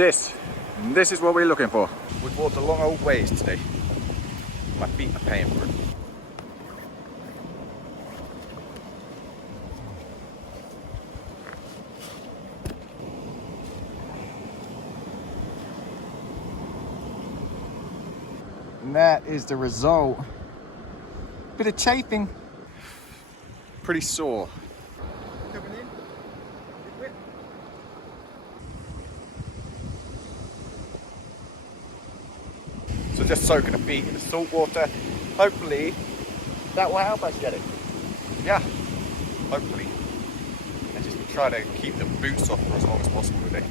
This is what we're looking for. We've walked a long old ways today. My feet are paying for it. And that is the result. Bit of chafing. Pretty sore. Coming in. Whip. So just soaking the feet in the salt water. Hopefully that will help us get it. Yeah, hopefully. And just try to keep the boots off for as long as possible today.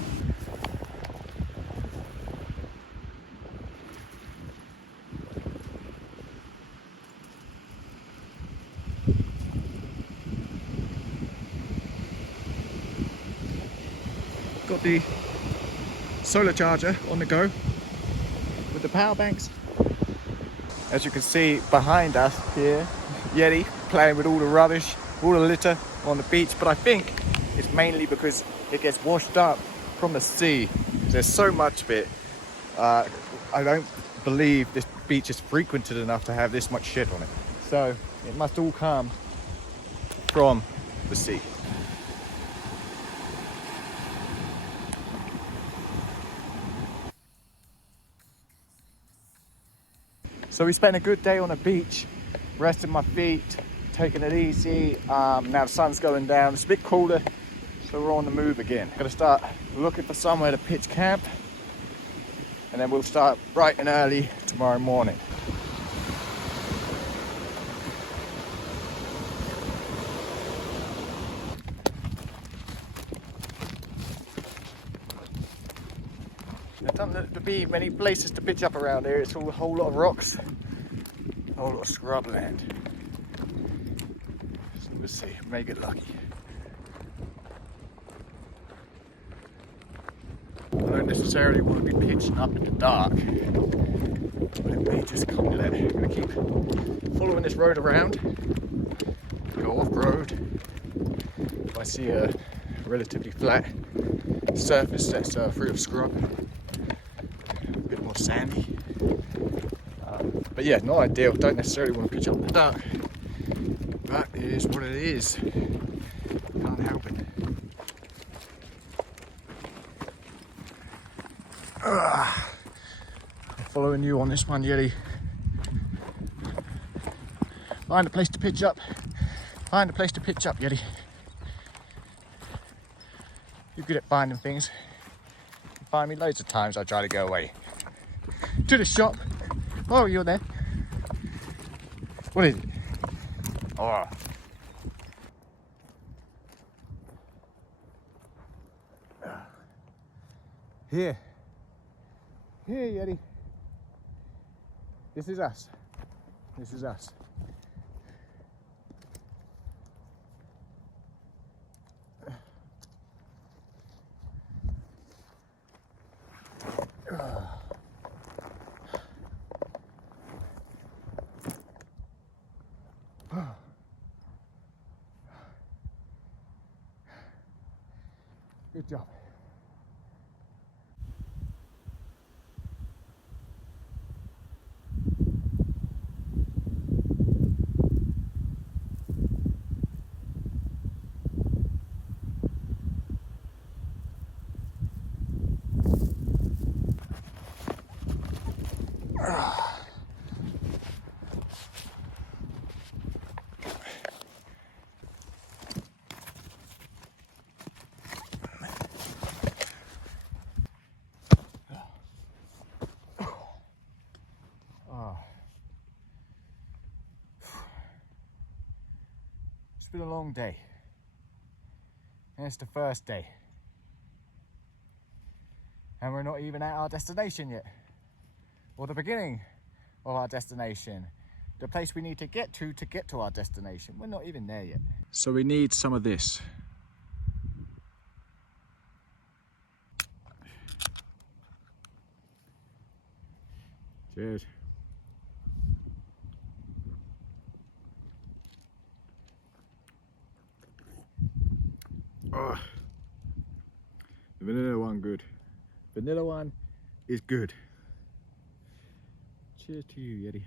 Got the solar charger on the go with the power banks. As you can see behind us here, Yeti playing with all the rubbish, all the litter on the beach, but I think it's mainly because it gets washed up from the sea. There's so much of it. I don't believe this beach is frequented enough to have this much shit on it. So it must all come from the sea. So we spent a good day on the beach, resting my feet, taking it easy. Now the sun's going down, it's a bit cooler, so we're on the move again. Gonna start looking for somewhere to pitch camp, and then we'll start bright and early tomorrow morning. There doesn't look to be many places to pitch up around here. It's all a whole lot of rocks, a whole lot of scrub land. So we'll see, may get lucky. I don't necessarily want to be pitching up in the dark, but it may just come to that. I'm going to keep following this road around, go off-road. If I see a relatively flat surface that's free of scrub, a bit more sandy. But yeah, not ideal. Don't necessarily want to pitch up in the dark. But it is what it is. Can't help it. I'm following you on this one, Yeti. Find a place to pitch up. Find a place to pitch up, Yeti. You're good at finding things. You find me loads of times I try to go away. To the shop. Oh, you're there. What is it? Oh. Here. Here, Yeti. This is us. This is us. Good job. It's been a long day, and it's the first day, and we're not even at our destination yet, or the beginning of our destination, the place we need to get to our destination. We're not even there yet. So we need some of this. Cheers. Oh, the vanilla one good. vanilla one is good. Cheers to you, Yeti.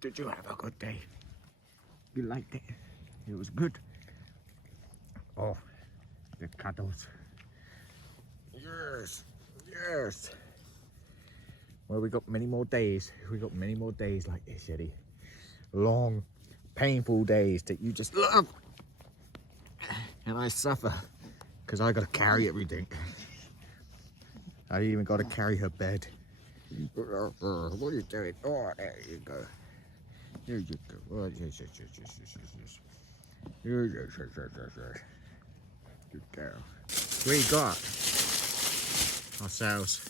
Did you have a good day? You liked it? It was good. Oh, the cuddles. Yes, yes. Well, we got many more days. We got many more days like this, Yeti. Long, painful days that you just love. And I suffer because I got to carry everything. I even got to carry her bed. What are you doing? Oh, there you go. There you go. Oh, yes, yes, yes, yes, yes, yes. Yes, yes, yes, yes, yes, yes. Good girl. We got ourselves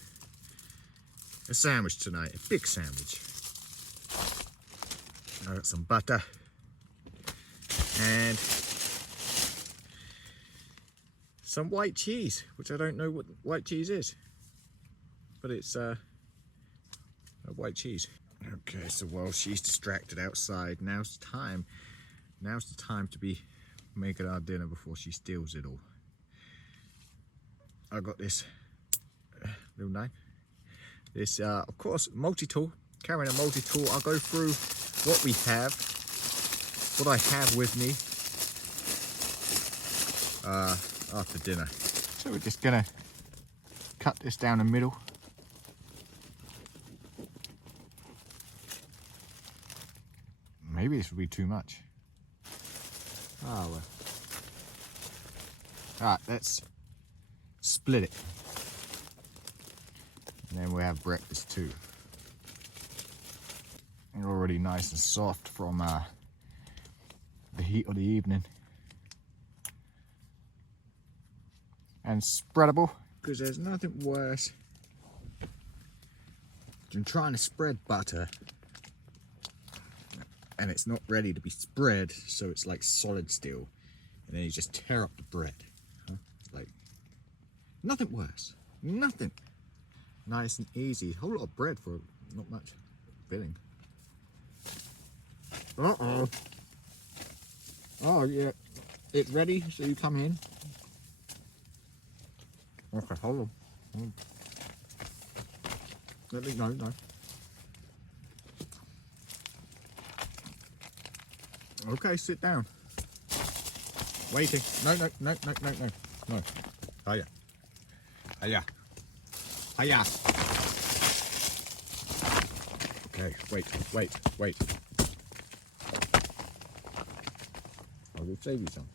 a sandwich tonight, a big sandwich. I got some butter and some white cheese, which I don't know what white cheese is, but it's a white cheese. Okay, so while she's distracted outside, now's the time to be making our dinner before she steals it all. I got this little knife. This, of course, multi-tool. Carrying a multi-tool. I'll go through what we have, what I have with me after dinner. So we're just gonna cut this down the middle. Maybe this will be too much. Oh well. Alright, let's split it. And then we'll have breakfast too. They're already nice and soft from the heat of the evening. And spreadable, because there's nothing worse than trying to spread butter and it's not ready to be spread, so it's like solid still, and then you just tear up the bread. Huh? Like, nothing worse. Nothing. Nice and easy. A whole lot of bread for not much filling. Uh-oh. Oh, yeah. It's ready, so you come in. Okay, hold on. Let me know, no. Okay, sit down. Waiting. No. Hiya. Hiya. Hiya. Okay, wait. I will save you some.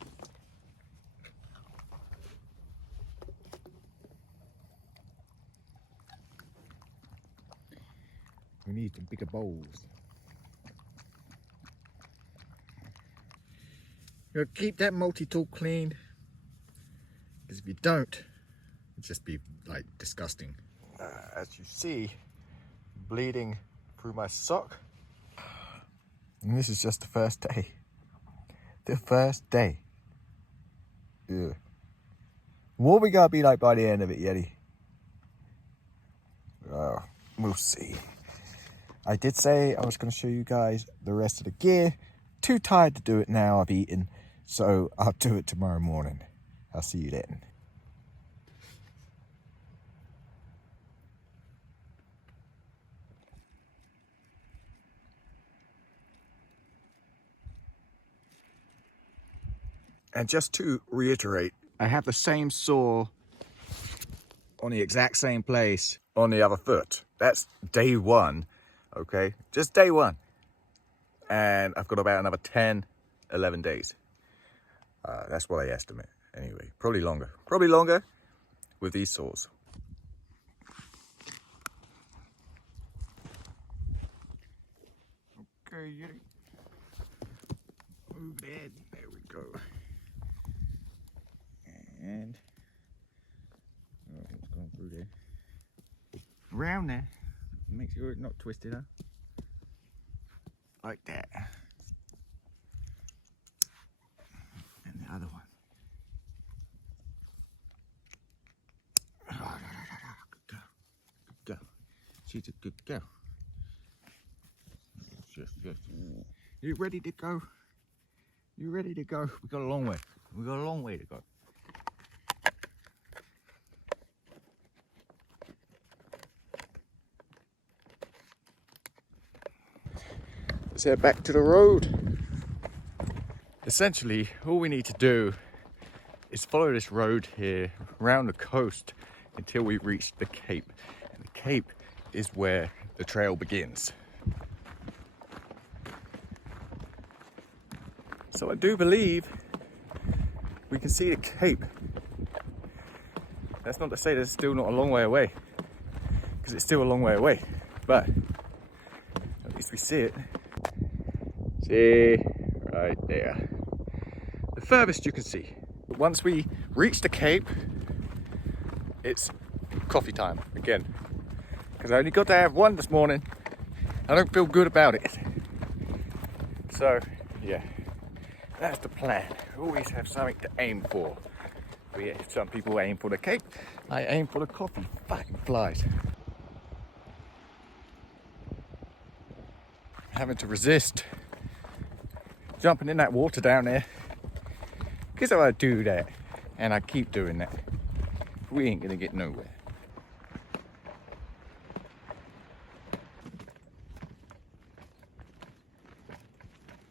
We need some bigger bowls. You gotta keep that multi-tool clean, because if you don't, it'll just be like disgusting. As you see, bleeding through my sock. And this is just the first day. The first day. Yeah. What we gotta be like by the end of it, Yeti? We'll see. I did say I was going to show you guys the rest of the gear. Too tired to do it now, I've eaten. So I'll do it tomorrow morning. I'll see you then. And just to reiterate, I have the same saw on the exact same place on the other foot. That's day one, okay? Just day one. And I've got about another 10, 11 days. That's what I estimate. Anyway, probably longer with these saws. Okay, Yeti. Move that. There we go. And it's going through there. Around there. Make sure it's not twisted up. Like that. And the other one. Good girl. Good girl. She's a good girl. Yes. You ready to go? You ready to go? We got a long way. We got a long way to go. Let's head back to the road. Essentially, all we need to do is follow this road here around the coast until we reach the Cape. And the Cape is where the trail begins. So I do believe we can see the Cape. That's not to say that it's still not a long way away, because it's still a long way away, but at least we see it. See, right there. The furthest you can see. Once we reach the Cape, it's coffee time again. Because I only got to have one this morning. I don't feel good about it. So, yeah, that's the plan. Always have something to aim for. But yeah, some people aim for the Cape. I aim for the coffee. Fucking flies. Having to resist jumping in that water down there, because if I do that and I keep doing that, we ain't gonna get nowhere.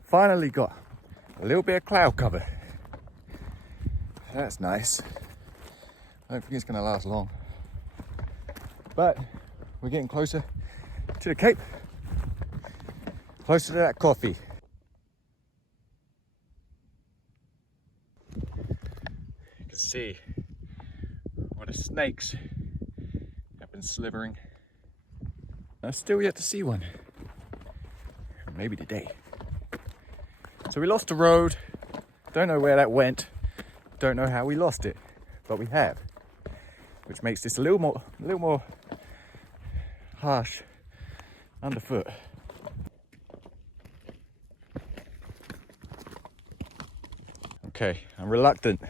Finally got a little bit of cloud cover. That's nice. I don't think it's gonna last long, but we're getting closer to the Cape, closer to that coffee. See where the snakes have been slithering. I'm still yet to see one. Maybe today. So we lost the road. Don't know where that went. Don't know how we lost it, but we have, which makes this a little more harsh underfoot. Okay, I'm reluctant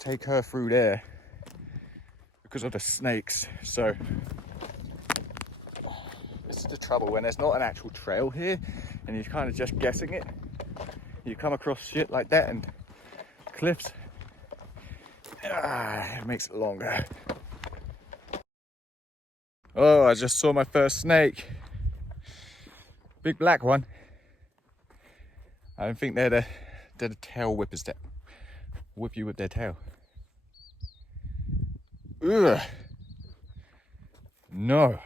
take her through there because of the snakes. So this is the trouble when there's not an actual trail here and you're kind of just guessing it. You come across shit like that and cliffs, it makes it longer. Oh, I just saw my first snake. Big black one. I don't think they're the tail whippers that whip you with their tail. Ugh. No.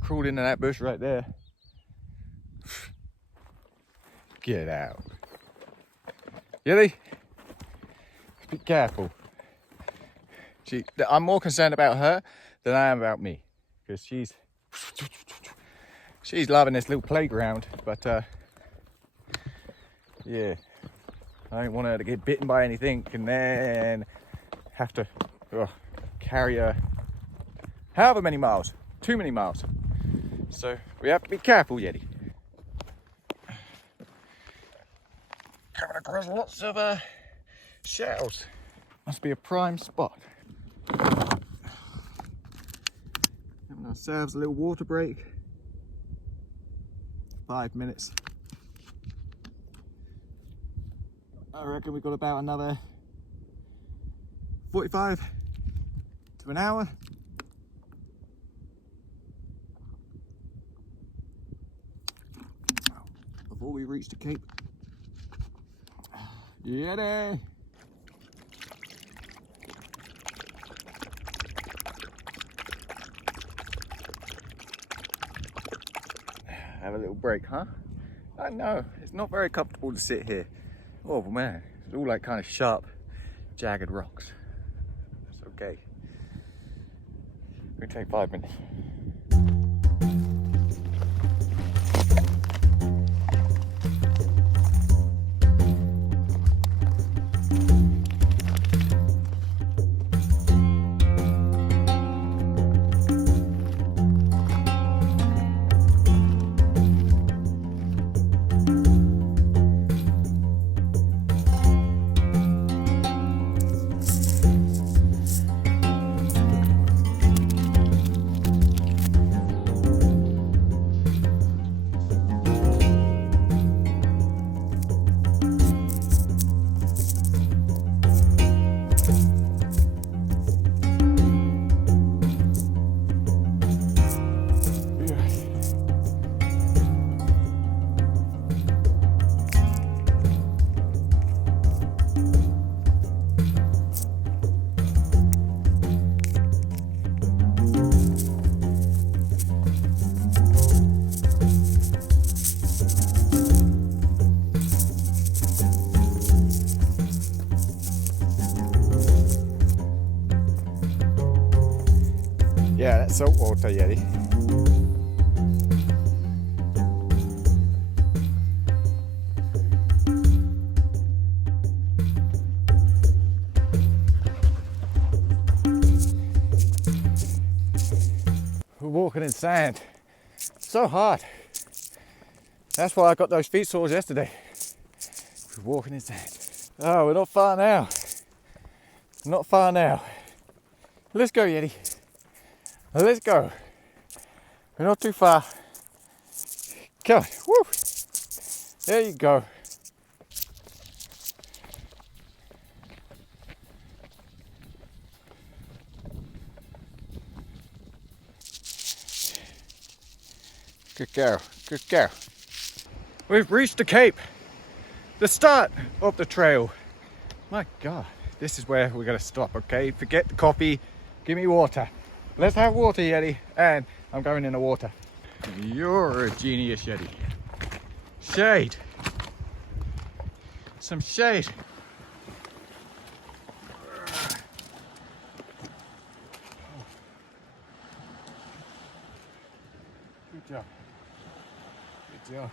Crawled into that bush right there. Get out. Yelly, be careful. I'm more concerned about her than I am about me, because she's loving this little playground, but yeah, I don't want her to get bitten by anything and then have to carry her however many miles, too many miles. So we have to be careful, Yeti. Coming across lots of shells. Must be a prime spot. Having ourselves a little water break. 5 minutes. I reckon we've got about another 45 to an hour. Before we reach the Cape. Yeti! Have a little break, huh? I know, it's not very comfortable to sit here. Oh man, it's all like kind of sharp, jagged rocks. It's okay. We'll take 5 minutes. that salt water, Yeti. We're walking in sand. So hard. That's why I got those feet sores yesterday. We're walking in sand. Oh, we're not far now. Not far now. Let's go, Yeti. Let's go. We're not too far. Come on. Woo. There you go. Good girl. Good girl. We've reached the Cape. The start of the trail. My God. This is where we're going to stop, okay? Forget the coffee. Give me water. Let's have water, Yeti. And I'm going in the water. You're a genius, Yeti. Shade. Some shade. Good job. Good job.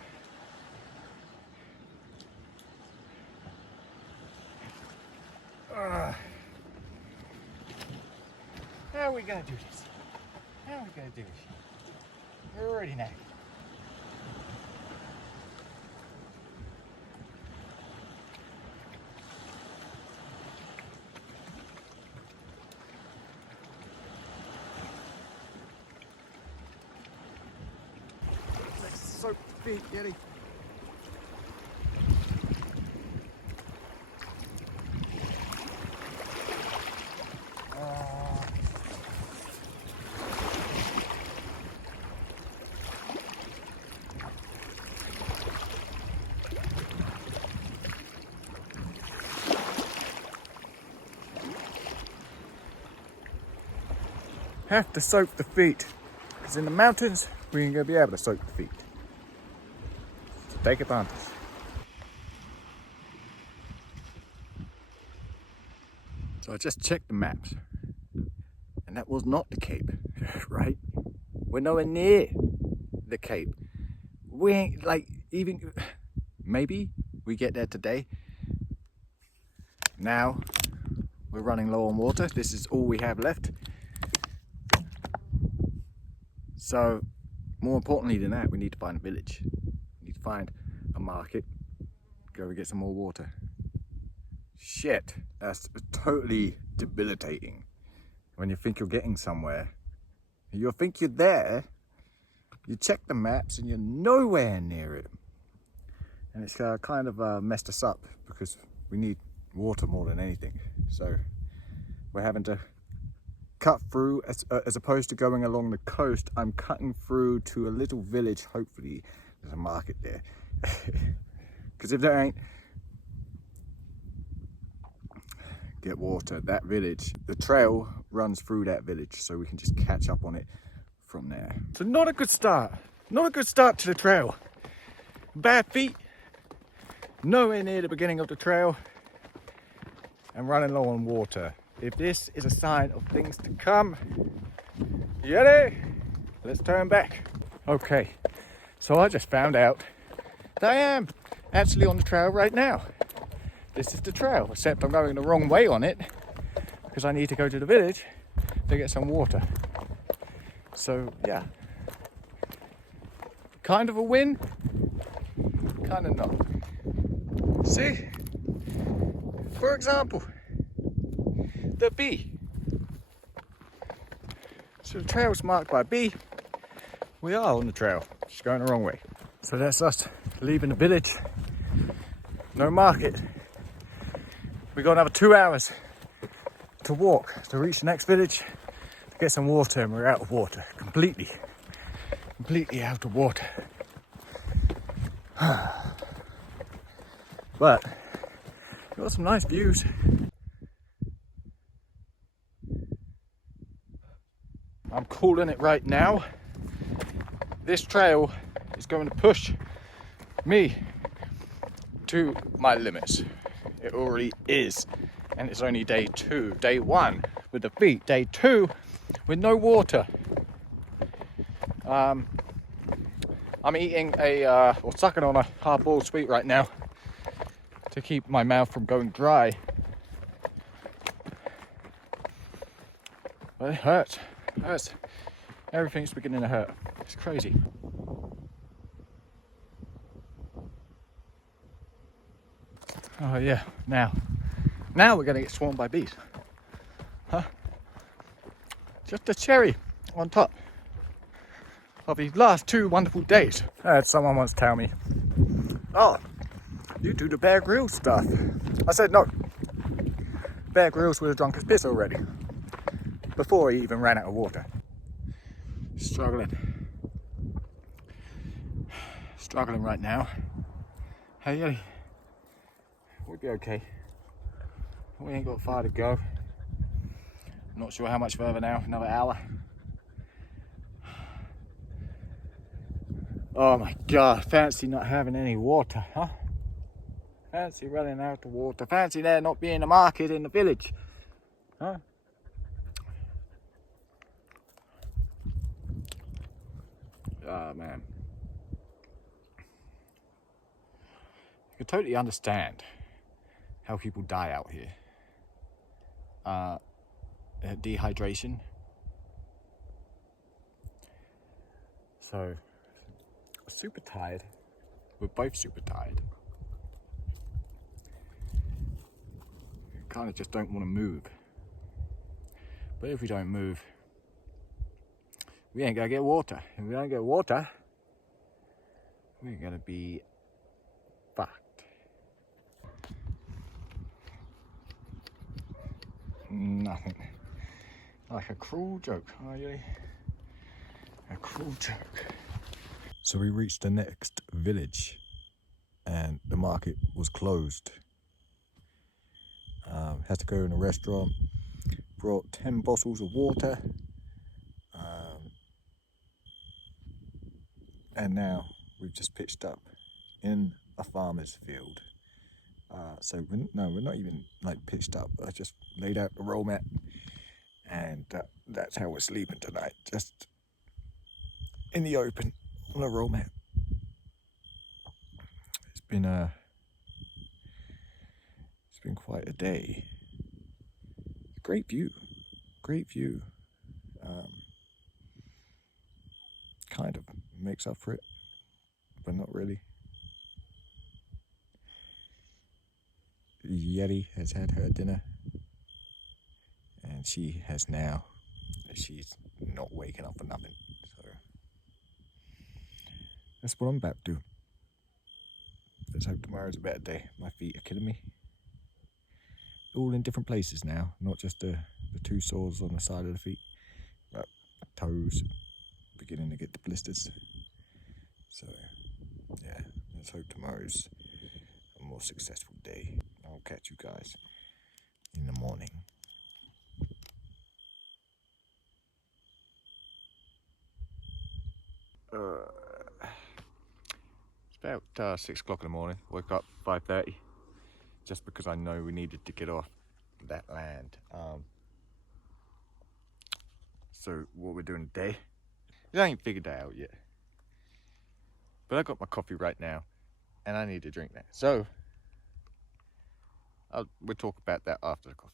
How are we going to do this? How are we going to do this? You're already now. Let's soak the feet, Yeti. Have to soak the feet, because in the mountains we ain't gonna be able to soak the feet. So take advantage. So I just checked the maps, and that was not the Cape, right? We're nowhere near the Cape. We ain't like even, maybe we get there today. Now we're running low on water. This is all we have left. So, more importantly than that, we need to find a village. We need to find a market, go and get some more water. Shit, that's totally debilitating. When you think you're getting somewhere, you think you're there, you check the maps and you're nowhere near it. And it's kind of messed us up because we need water more than anything. So, we're having to cut through, as opposed to going along the coast. I'm cutting through to a little village. Hopefully there's a market there, because if there ain't, get water. That village, the trail runs through that village, so we can just catch up on it from there. So not a good start. Not a good start to the trail. Bad feet, nowhere near the beginning of the trail, and running low on water. If this is a sign of things to come, Yeti, let's turn back. Okay, so I just found out that I am actually on the trail right now. This is the trail, except I'm going the wrong way on it because I need to go to the village to get some water. So yeah, kind of a win, kind of not. See, for example, the B. So the trail's marked by B. We are on the trail, just going the wrong way. So that's us leaving the village. No market. We got another 2 hours to walk to reach the next village to get some water, and we're out of water. Completely out of water. But got some nice views. I'm calling it right now. This trail is going to push me to my limits. It already is. And it's only day 2. Day 1 with the feet. Day 2 with no water. I'm eating or sucking on a hard-boiled sweet right now to keep my mouth from going dry. But it hurts. It hurts. Everything's beginning to hurt. It's crazy. Oh yeah, now we're gonna get swarmed by bees. Huh? Just a cherry on top of these last 2 wonderful days. I had someone once tell me, "Oh, you do the Bear Grylls stuff." I said, no. Bear Grylls would have drunk his piss already before he even ran out of water. Struggling right now. Hey, we'll be okay. We ain't got far to go. I'm not sure how much further now, another hour. Oh my God, fancy not having any water, huh? Fancy running out of water. Fancy there not being a market in the village, huh? Oh man. I can totally understand how people die out here. Dehydration. So, super tired. We're both super tired. Kind of just don't want to move. But if we don't move, we ain't gonna get water. If we don't get water, we're gonna be fucked. Nothing. Like a cruel joke, are you? A cruel joke. So we reached the next village and the market was closed. Had to go in a restaurant, brought 10 bottles of water, and now we've just pitched up in a farmer's field. So we're not even like pitched up. I just laid out the roll mat, and that's how we're sleeping tonight. Just in the open on a roll mat. It's been quite a day. Great view. Kind of makes up for it, but not really. Yeti has had her dinner, and she's not waking up for nothing. So that's what I'm about to do. Let's hope tomorrow's a better day. My feet are killing me. All in different places now, not just the 2 sores on the side of the feet, but my toes beginning to get the blisters. So yeah, let's hope tomorrow's a more successful day. I'll catch you guys in the morning. It's about 6 o'clock in the morning. Woke up 5:30, just because I know we needed to get off that land. So what we're doing today, I ain't figured that out yet. But I got my coffee right now, and I need to drink that. So we'll talk about that after the coffee.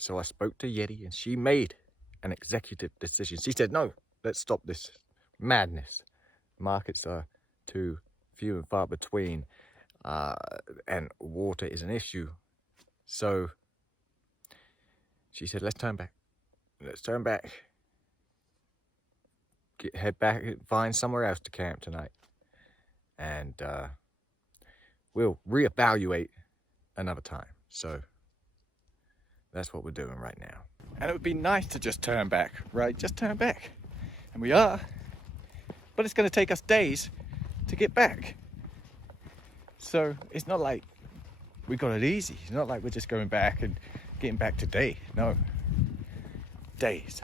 So I spoke to Yeti, and she made an executive decision. She said, no, let's stop this madness. Markets are too few and far between, and water is an issue. So she said, let's turn back. Head back, find somewhere else to camp tonight. And we'll reevaluate another time. So that's what we're doing right now. And it would be nice to just turn back, right? Just turn back. And we are. But it's going to take us days to get back. So it's not like we got it easy. It's not like we're just going back and getting back today. No, days.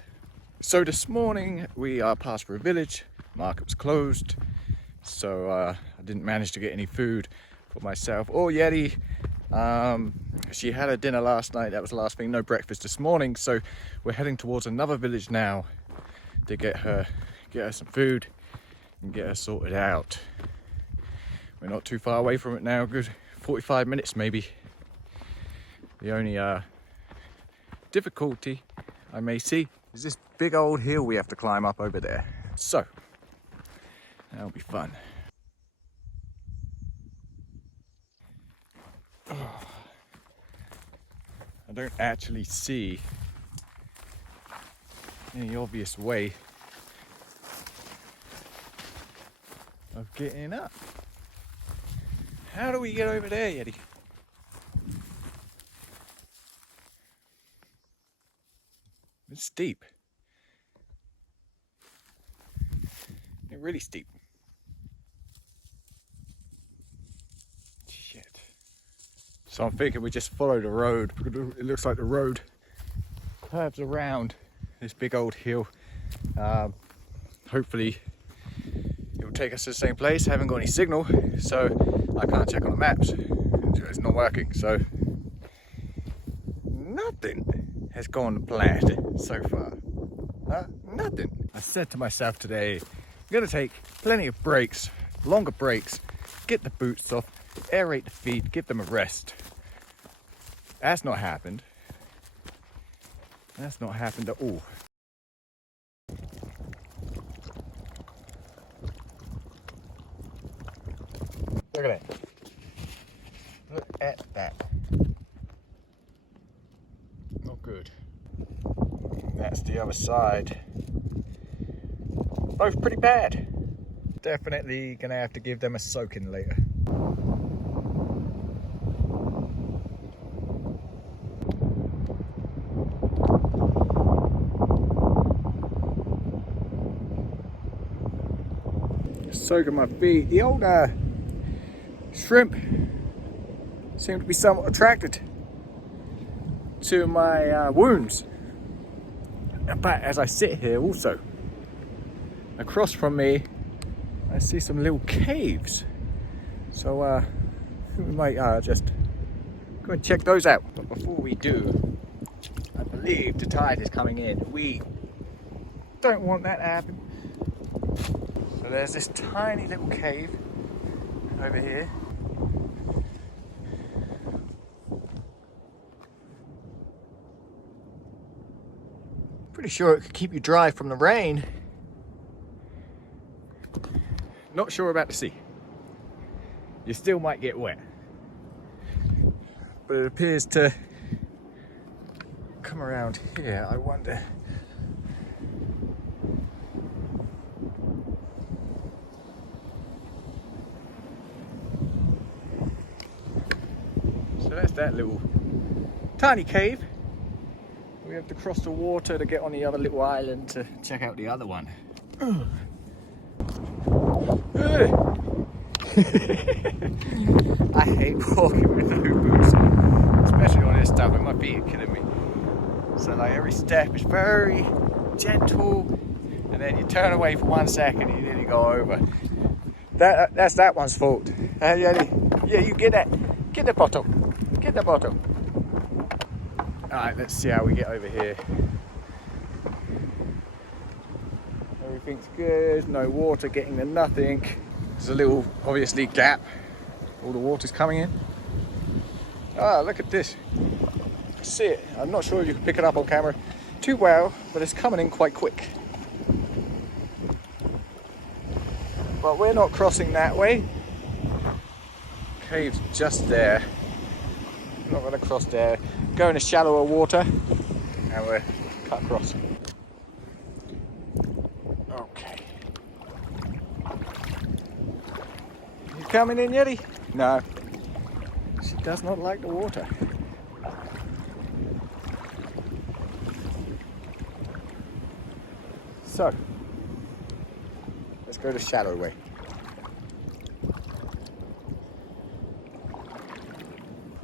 So this morning we passed through a village. Market was closed, so I didn't manage to get any food for myself or Yeti. She had her dinner last night. That was the last thing. No breakfast this morning. So we're heading towards another village now to get her some food and get her sorted out. We're not too far away from it now. Good 45 minutes maybe. The only difficulty I may see is this big old hill we have to climb up over there. So that'll be fun. Oh, I don't actually see any obvious way of getting up. How do we get over there, Yeti? It's steep. It's really steep. Shit. So I'm thinking we just follow the road. It looks like the road curves around this big old hill. Hopefully it will take us to the same place. I haven't got any signal, so I can't check on the maps. It's not working, so nothing has gone to plan so far. Nothing. I said to myself today, I'm gonna take plenty of breaks, longer breaks, get the boots off, aerate the feet, give them a rest. That's not happened. That's not happened at all. Look at that. Look at that. Not good. That's the other side. Both pretty bad. Definitely gonna have to give them a soaking later. Soaking my feet. The old shrimp seem to be somewhat attracted to my wounds. But as I sit here also, across from me, I see some little caves. So we might just go and check those out. But before we do, I believe the tide is coming in. We don't want that to happen. So there's this tiny little cave over here. Pretty sure it could keep you dry from the rain. Not sure about the sea. You still might get wet. But it appears to come around here. I wonder. So that's that little tiny cave. We have to cross the water to get on the other little island to check out the other one. I hate walking with no boots, especially on this stuff, and my feet are killing me. So like every step is very gentle, and then you turn away for 1 second and you nearly go over. That's that one's fault. Yeah, you get that. Get the bottle. Get the bottle. Alright, let's see how we get over here. Everything's good, no water getting to nothing. There's a little, obviously, gap. All the water's coming in. Ah, look at this. See it. I'm not sure if you can pick it up on camera too well, but it's coming in quite quick. But we're not crossing that way. Cave's just there. Not going to cross there. Go into shallower water, and we're cut across. Okay. You coming in, Yeti? No. She does not like the water. So, let's go the shallow way.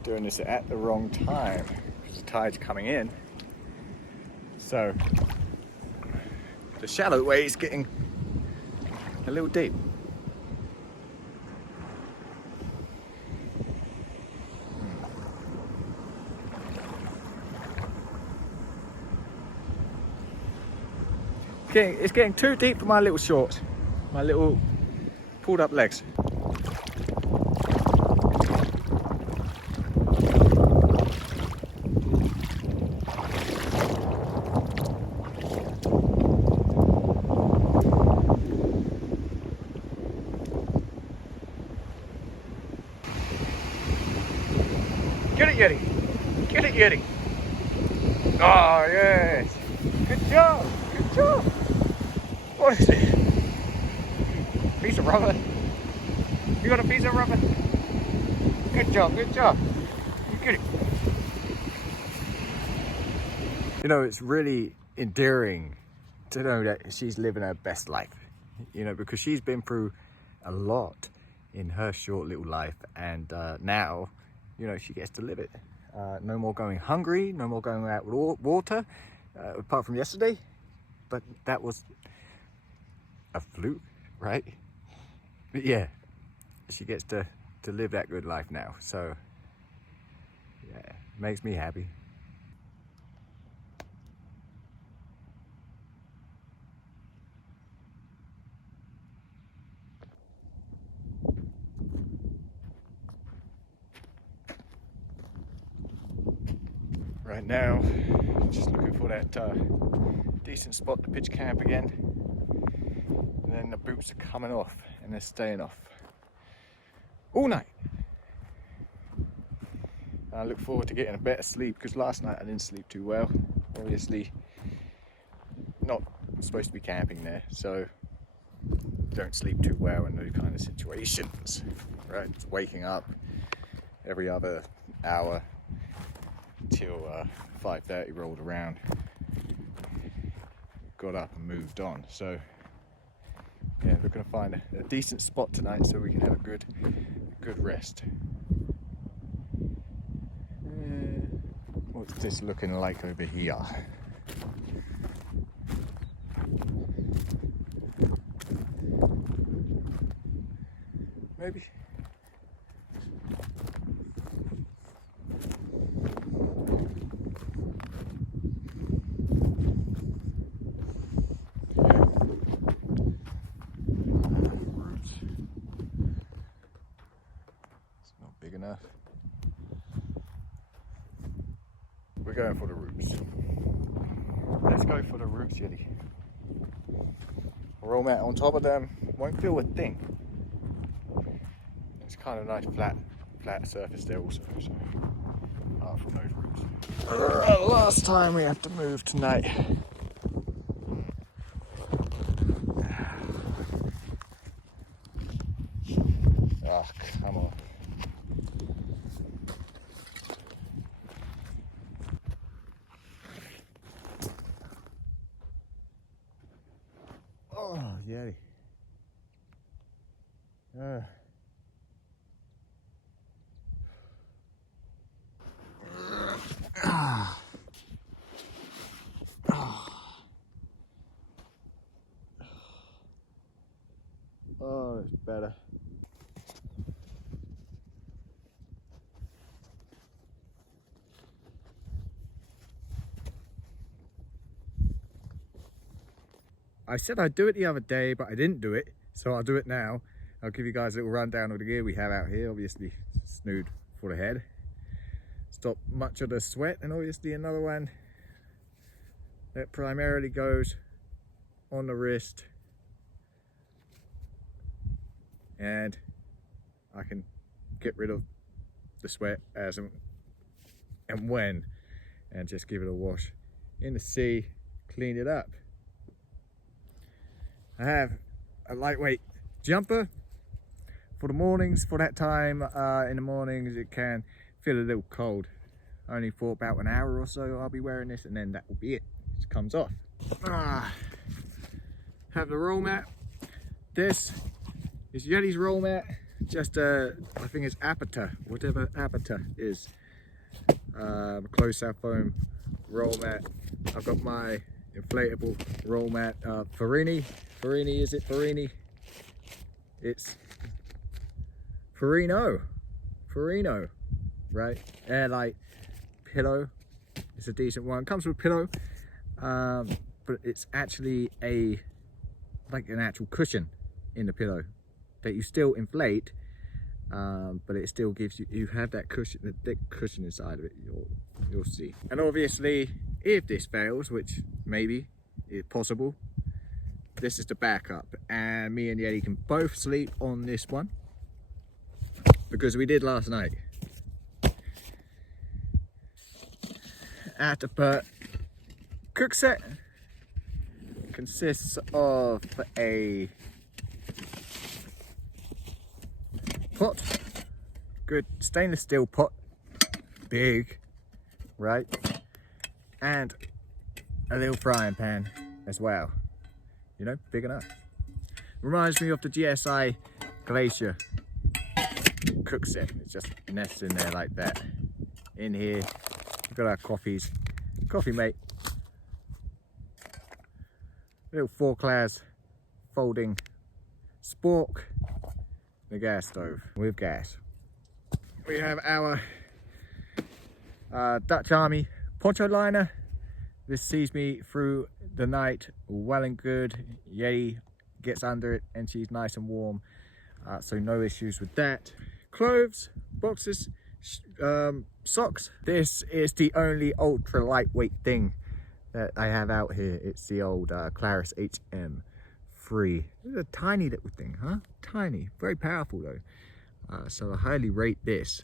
doing this at the wrong time because the tide's coming in. So the shallow way is getting a little deep. It's getting too deep for my little shorts, my little pulled up legs. Get it, Yeti! Get it, Yeti! Oh, yes! Good job! Good job! What is it? Piece of rubber? You got a piece of rubber? Good job, good job! You get it! You know, it's really endearing to know that she's living her best life. You know, because she's been through a lot in her short little life, and now, you know, she gets to live it. No more going hungry, no more going out with water, apart from yesterday. But that was a fluke, right? But yeah, she gets to live that good life now. So yeah, makes me happy. Right now, just looking for that decent spot to pitch camp again. And then the boots are coming off and they're staying off all night. I look forward to getting a better sleep because last night I didn't sleep too well. Obviously, not supposed to be camping there, so don't sleep too well in those kind of situations, right? It's waking up every other hour till 5:30 rolled around. Got up and moved on. So yeah, looking to find a decent spot tonight so we can have a good rest. What's this looking like over here? Maybe. Roots. It's not big enough. We're going for the roots. Let's go for the roots, Yeti. Roll mat on top of them, won't feel a thing. It's kind of nice flat surface there also, so apart from those roots. Last time we have to move tonight. Ah, come on. Oh, Yeti. Oh, it's better. I said I'd do it the other day, but I didn't do it, so I'll do it now. I'll give you guys a little rundown of the gear we have out here. Obviously, snood for the head. Stop much of the sweat, and obviously another one that primarily goes on the wrist. And I can get rid of the sweat as and when, and just give it a wash in the sea, clean it up. I have a lightweight jumper for the mornings. For that time in the mornings, it can feel a little cold. Only for about an hour or so I'll be wearing this, and then that will be it. It comes off. Have the roll mat. This is Yeti's roll mat. Just I think it's Apata, whatever Apata is. closed south foam roll mat. I've got my inflatable roll mat. Farini, is it Farini? It's Farino, right? Airlight pillow. It's a decent one. Comes with a pillow, but it's actually like an actual cushion in the pillow that you still inflate, but it still gives you have that cushion, the thick cushion inside of it. You'll see. And obviously, if this fails, which maybe is possible, this is the backup, and me and Yeti can both sleep on this one because we did last night. Afterput cook set consists of a pot, good stainless steel pot, big, right, and a little frying pan as well, you know, big enough. Reminds me of the GSI Glacier cook set. It's just nests in there like that. In here we've got our coffee mate, little 4-class folding spork, the gas stove with gas. We have our Dutch Army poncho liner. This sees me through the night well and good. Yeti gets under it and she's nice and warm, so no issues with that. Clothes, boxes, socks. This is the only ultra lightweight thing that I have out here. It's the old Claris HM3. It's a tiny little thing, huh? Tiny, very powerful though. So I highly rate this.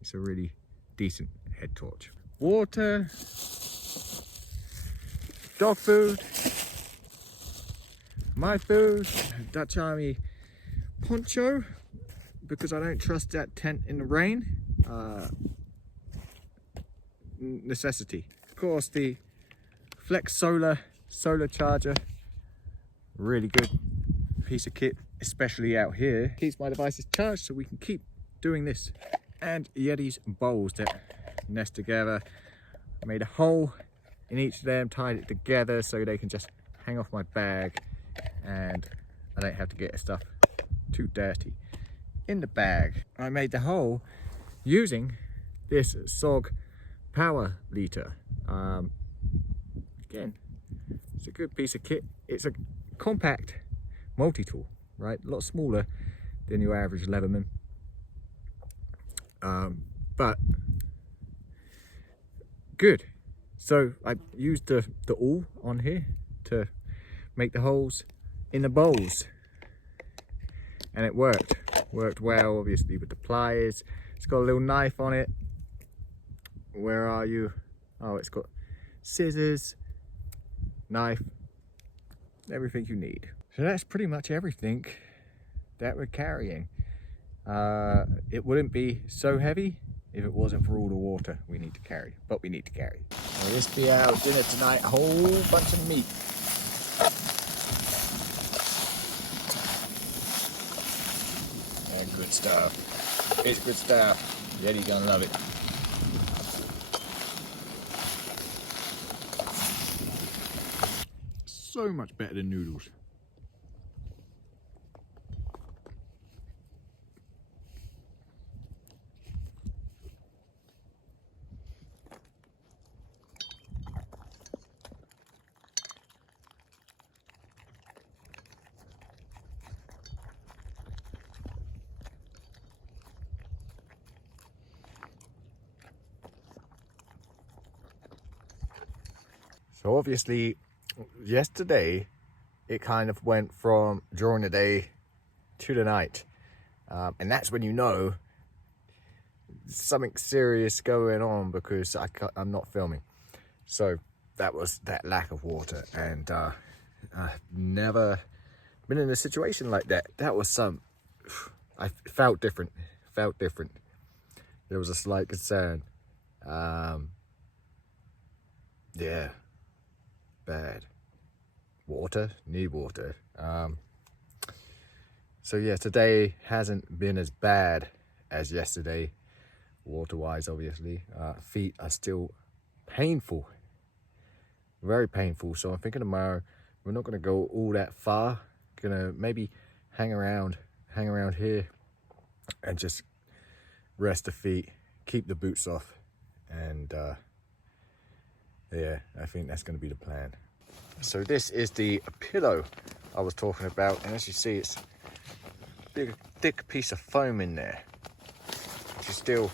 It's a really decent head torch. Water, dog food, my food, Dutch Army poncho, because I don't trust that tent in the rain. Necessity. Of course, the Flex solar charger, really good piece of kit, especially out here. Keeps my devices charged so we can keep doing this. And Yeti's bowls that nest together. I made a hole in each of them, tied it together so they can just hang off my bag and I don't have to get stuff too dirty in the bag. I made the hole using this SOG power liter. Again, it's a good piece of kit. It's a compact multi-tool, right? A lot smaller than your average Leatherman, but good. So I used the awl on here to make the holes in the bowls, and it worked well, obviously, with the pliers. It's got a little knife on it. Where are you? Oh, it's got scissors, knife, everything you need. So that's pretty much everything that we're carrying. It wouldn't be so heavy if it wasn't for all the water we need to carry, but we need to carry. Well, this be our dinner tonight, a whole bunch of meat. And good stuff. It's good stuff. Yeti's gonna love it. So much better than noodles. So obviously yesterday it kind of went from during the day to the night, and that's when you know something serious going on, because I'm not filming. So that was that lack of water, and I've never been in a situation like that. That was I felt different. There was a slight concern. Yeah, bad. Water, need water. So yeah, today hasn't been as bad as yesterday, water-wise, obviously. Feet are still painful, very painful. So I'm thinking tomorrow we're not going to go all that far. Gonna maybe hang around here and just rest the feet, keep the boots off, and yeah, I think that's going to be the plan. So this is the pillow I was talking about, and as you see, it's a big thick piece of foam in there, which is still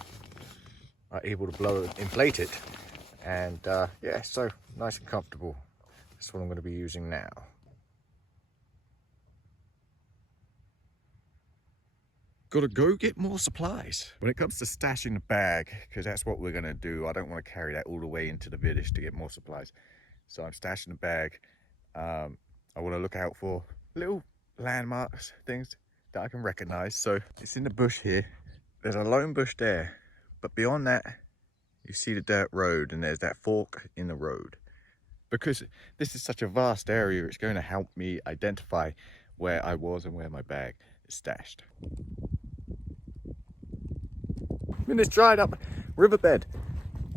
able to inflate it, and yeah, so nice and comfortable. That's what I'm going to be using now. Gotta go get more supplies. When it comes to stashing the bag, because that's what we're gonna do, I don't want to carry that all the way into the village to get more supplies. So I'm stashing the bag. I want to look out for little landmarks, things that I can recognize. So it's in the bush here. There's a lone bush there, but beyond that, you see the dirt road, and there's that fork in the road. Because this is such a vast area, it's going to help me identify where I was and where my bag is stashed. I'm in this dried up riverbed.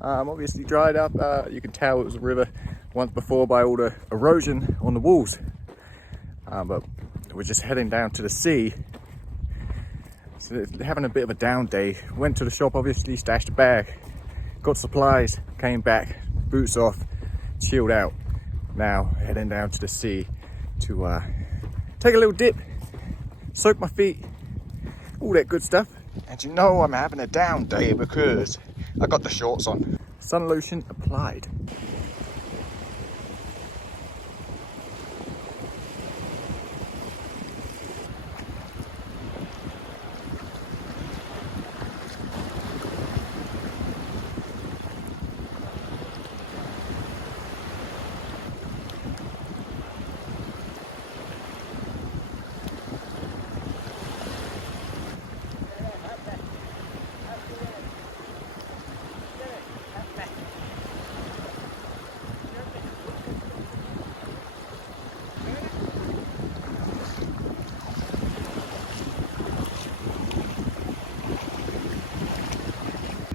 Obviously dried up, you can tell it was a river once before by all the erosion on the walls. But we're just heading down to the sea. So having a bit of a down day. Went to the shop, obviously, stashed a bag, got supplies, came back, boots off, chilled out. Now heading down to the sea to take a little dip, soak my feet, all that good stuff. And you know I'm having a down day because I got the shorts on. Sun lotion applied.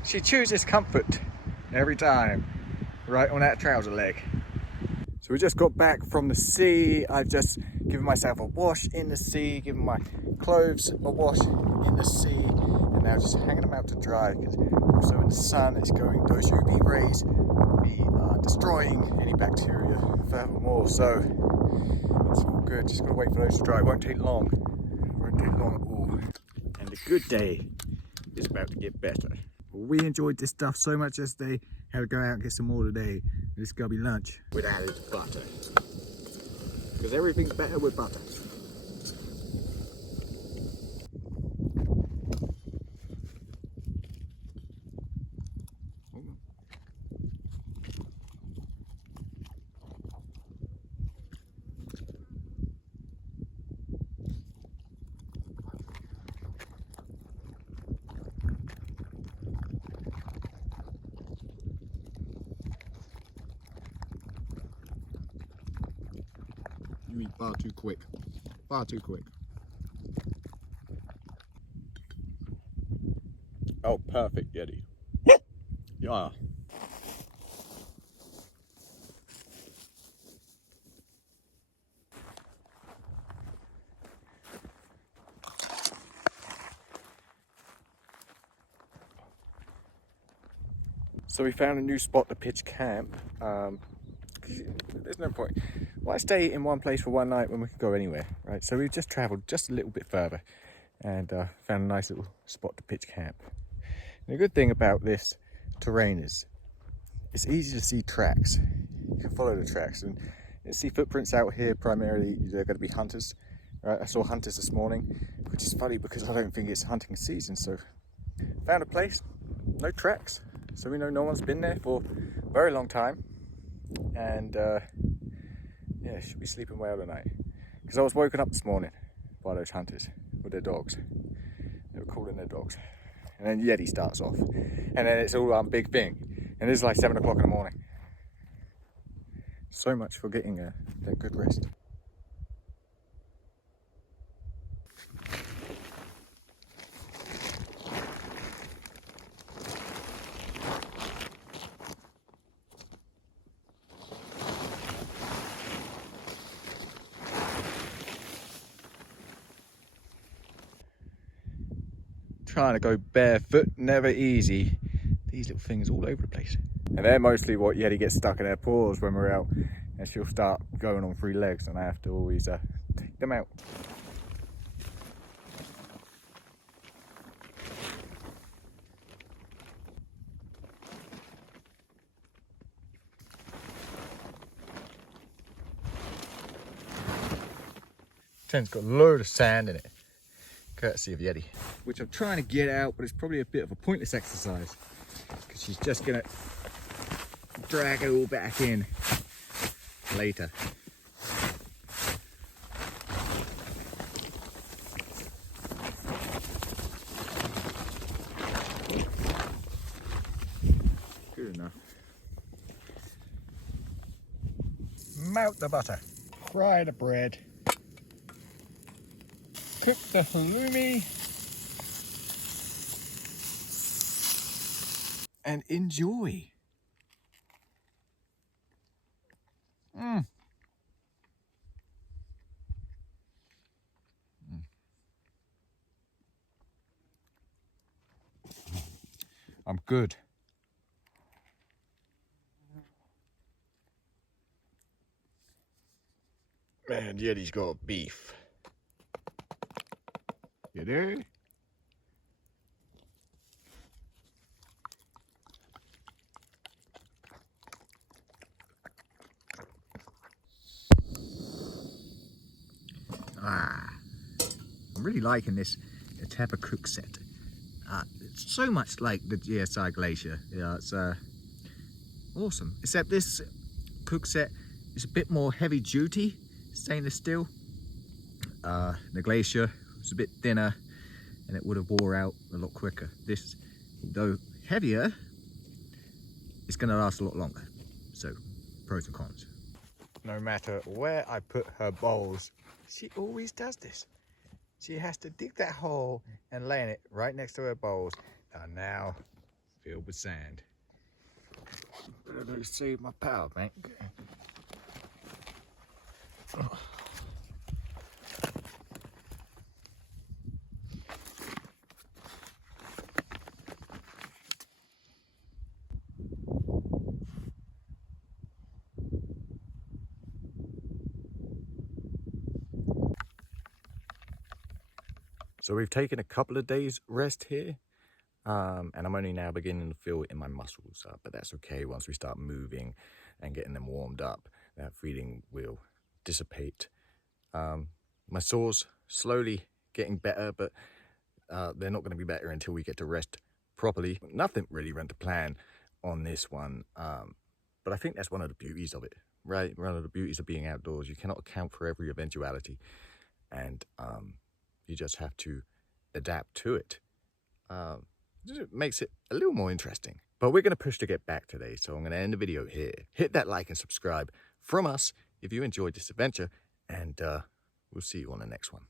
She chooses comfort every time, right on that trouser leg. So we just got back from the sea. I've just given myself a wash in the sea, given my clothes a wash in the sea, and now just hanging them out to dry, because also in the sun it's going, those UV rays be destroying any bacteria furthermore. So it's all good, just gotta wait for those to dry. It won't take long, at all. And the good day is about to get better. We enjoyed this stuff so much yesterday, had to go out and get some more today. This is gonna be lunch with added butter, because everything's better with butter. You eat far too quick. Far too quick. Oh, perfect, Yeti. Yeah. So we found a new spot to pitch camp. There's no point. Why stay in one place for one night when we can go anywhere, right? So we've just travelled just a little bit further and found a nice little spot to pitch camp. And the good thing about this terrain is it's easy to see tracks. You can follow the tracks, and you see footprints out here. Primarily they're going to be hunters, right? I saw hunters this morning, which is funny because I don't think it's hunting season. So found a place, no tracks, so we know no one's been there for a very long time. And yeah, should be sleeping well tonight, because I was woken up this morning by those hunters with their dogs. They were calling their dogs, and then Yeti starts off, and then it's all one big thing, and it's like 7 o'clock in the morning. So much for getting that good rest. Trying to go barefoot, never easy. These little things all over the place. And they're mostly what Yeti gets stuck in their paws when we're out. And she'll start going on 3 legs and I have to always take them out. Ten's got a load of sand in it, courtesy of Yeti. Which I'm trying to get out, but it's probably a bit of a pointless exercise because she's just gonna drag it all back in later. Good enough. Melt the butter, fry the bread, cook the halloumi, and enjoy. I'm good. Man, Yeti's got beef. You do? I'm really liking this Tepper cook set. It's so much like the GSI Glacier. Yeah, it's awesome. Except this cook set is a bit more heavy duty, stainless steel. The Glacier was a bit thinner and it would have wore out a lot quicker. This, though heavier, it's going to last a lot longer. So, pros and cons. No matter where I put her bowls, she always does this. She has to dig that hole and lay in it right next to her bowls. Are now filled with sand. Better save my power bank. So we've taken a couple of days rest here, and I'm only now beginning to feel it in my muscles, but that's okay. Once we start moving and getting them warmed up, that feeling will dissipate. My sores slowly getting better, but they're not going to be better until we get to rest properly. Nothing really went to plan on this one, but I think that's one of the beauties of it, right? One of the beauties of being outdoors. You cannot account for every eventuality, and you just have to adapt to it. It makes it a little more interesting. But we're going to push to get back today, so I'm going to end the video here. Hit that like and subscribe from us if you enjoyed this adventure, and we'll see you on the next one.